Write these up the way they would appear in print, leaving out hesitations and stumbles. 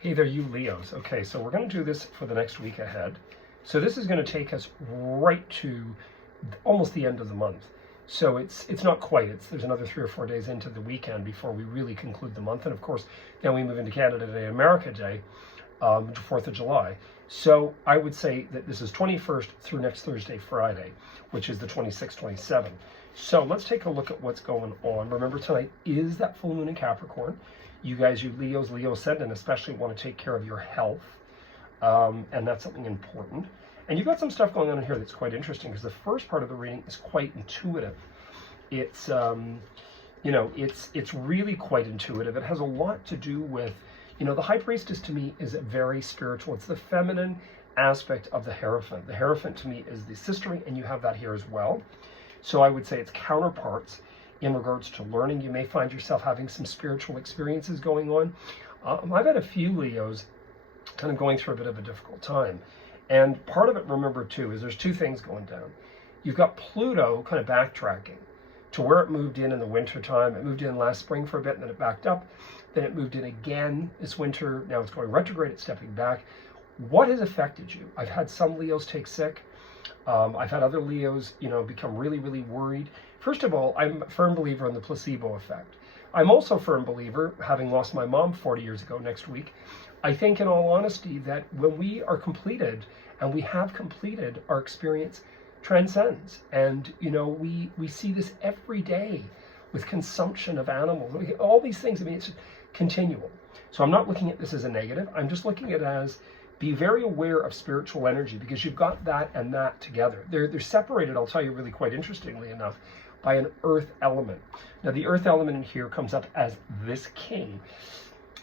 Hey there, you Leos. Okay, so we're going to do this for the next week ahead. So this is going to take us right to almost the end of the month. So it's not quite. There's another 3 or 4 days into the weekend before we really conclude the month. And of course, then we move into Canada Day, America Day, 4th of July. So I would say that this is 21st through next Thursday, Friday, which is the 26th, 27th. So let's take a look at what's going on. Remember, tonight is that full moon in Capricorn. You guys, you Leos, Leo ascendant, especially want to take care of your health. And that's something important. And you've got some stuff going on in here that's quite interesting, because the first part of the reading is quite intuitive. It's, it's really quite intuitive. It has a lot to do with, the High Priestess to me is very spiritual. It's the feminine aspect of the Hierophant. The Hierophant to me is the sisterly, and you have that here as well. So I would say it's counterparts in regards to learning. You may find yourself having some spiritual experiences going on. I've had a few Leos kind of going through a bit of a difficult time. And part of it, remember too, is there's two things going down. You've got Pluto kind of backtracking to where it moved in the winter time. It moved in last spring for a bit, and then it backed up. Then it moved in again this winter. Now it's going retrograde, it's stepping back. What has affected you? I've had some Leos take sick. I've had other Leos, become really, really worried. First of all, I'm a firm believer in the placebo effect. I'm also a firm believer, having lost my mom 40 years ago next week, I think in all honesty that when we are completed, and we have completed, our experience transcends. And, we see this every day with consumption of animals, all these things. I mean, it's continual. So I'm not looking at this as a negative. I'm just looking at it as be very aware of spiritual energy, because you've got that and that together. They're separated, I'll tell you really quite interestingly enough, by an earth element. Now the earth element in here comes up as this king.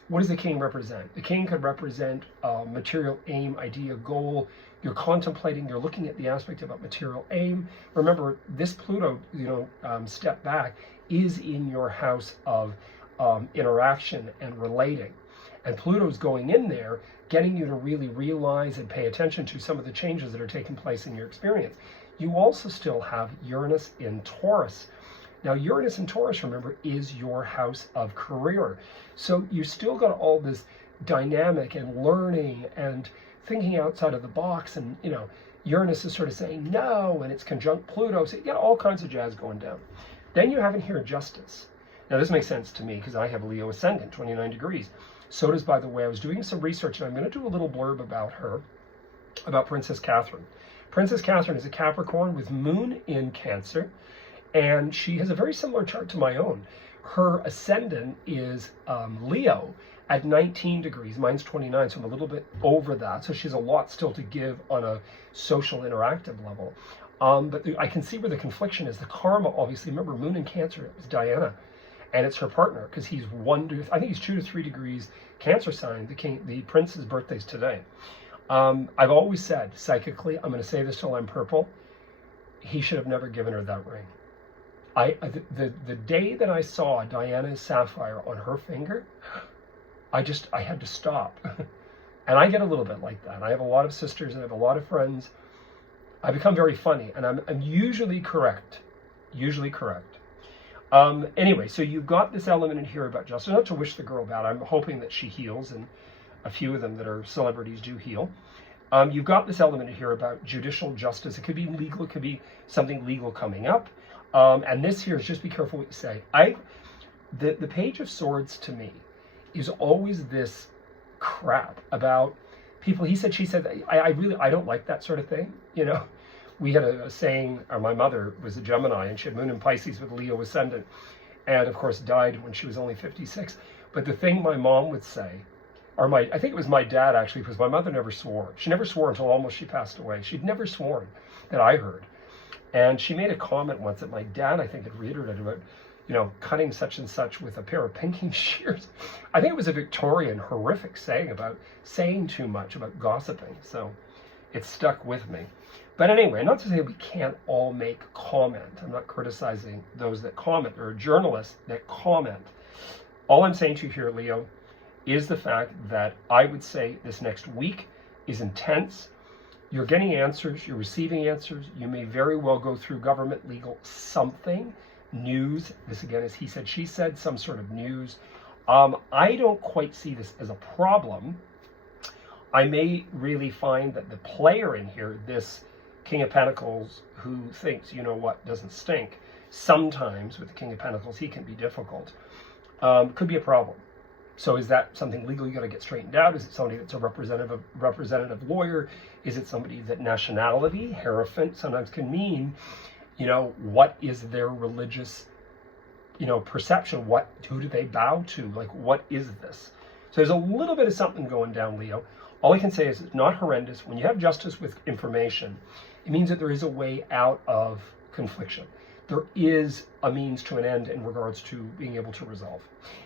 What does the king represent? The king could represent material aim, idea, goal. You're contemplating, you're looking at the aspect about material aim. Remember, this Pluto, step back, is in your house of interaction and relating. And Pluto's going in there, getting you to really realize and pay attention to some of the changes that are taking place in your experience. You also still have Uranus in Taurus. Now, Uranus in Taurus, remember, is your house of career. So you still got all this dynamic and learning and thinking outside of the box. And, Uranus is sort of saying no, and it's conjunct Pluto. So you got all kinds of jazz going down. Then you have in here Justice. Now, this makes sense to me because I have Leo ascendant, 29 degrees. So does, by the way, I was doing some research, and I'm going to do a little blurb about her, about Princess Catherine. Princess Catherine is a Capricorn with moon in Cancer, and she has a very similar chart to my own. Her ascendant is Leo at 19 degrees. Mine's 29, so I'm a little bit over that. So she has a lot still to give on a social interactive level. But I can see where the confliction is. The karma, obviously, remember, moon in Cancer, it was Diana. And it's her partner, because he's 2 to 3 degrees Cancer sign. The prince's birthday's today. I've always said, psychically, I'm going to say this till I'm purple, he should have never given her that ring. The day that I saw Diana's sapphire on her finger, I had to stop. And I get a little bit like that. I have a lot of sisters and I have a lot of friends. I become very funny, and I'm usually correct. Anyway, so you've got this element in here about justice. Not to wish the girl bad. I'm hoping that she heals, and a few of them that are celebrities do heal. You've got this element in here about judicial justice. It could be legal. It could be something legal coming up. And this here is just be careful what you say. The Page of Swords to me is always this crap about people. He said, she said. I don't like that sort of thing. We had a saying, or my mother was a Gemini, and she had moon in Pisces with Leo ascendant, and of course died when she was only 56. But the thing my mom would say, or I think it was my dad actually, because my mother never swore. She never swore until almost she passed away. She'd never sworn that I heard. And she made a comment once that my dad, I think, had reiterated about, cutting such and such with a pair of pinking shears. I think it was a Victorian horrific saying about saying too much, about gossiping. So it stuck with me. But anyway, not to say we can't all make comment. I'm not criticizing those that comment. There are journalists that comment. All I'm saying to you here, Leo, is the fact that I would say this next week is intense. You're getting answers. You're receiving answers. You may very well go through government, legal, something, news. This again is he said, she said, some sort of news I don't quite see this as a problem. I may really find that the player in here, this King of Pentacles, who thinks, you know what, doesn't stink, sometimes with the King of Pentacles, he can be difficult, could be a problem. So is that something legal you got to get straightened out? Is it somebody that's a representative lawyer? Is it somebody that nationality, Hierophant, sometimes can mean, you know, what is their religious, you know, perception? Who do they bow to? Like, what is this? So there's a little bit of something going down, Leo. All I can say is it's not horrendous. When you have justice with information, it means that there is a way out of confliction. There is a means to an end in regards to being able to resolve.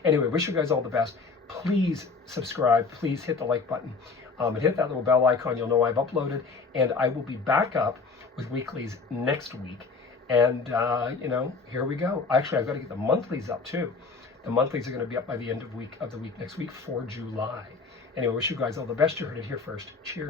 Anyway, wish you guys all the best. Please subscribe. Please hit the like button and hit that little bell icon. You'll know I've uploaded, and I will be back up with weeklies next week. And, you know, here we go. Actually, I've got to get the monthlies up too. The monthlies are going to be up by the end of the week next week for July. Anyway, wish you guys all the best. You heard it here first. Cheers.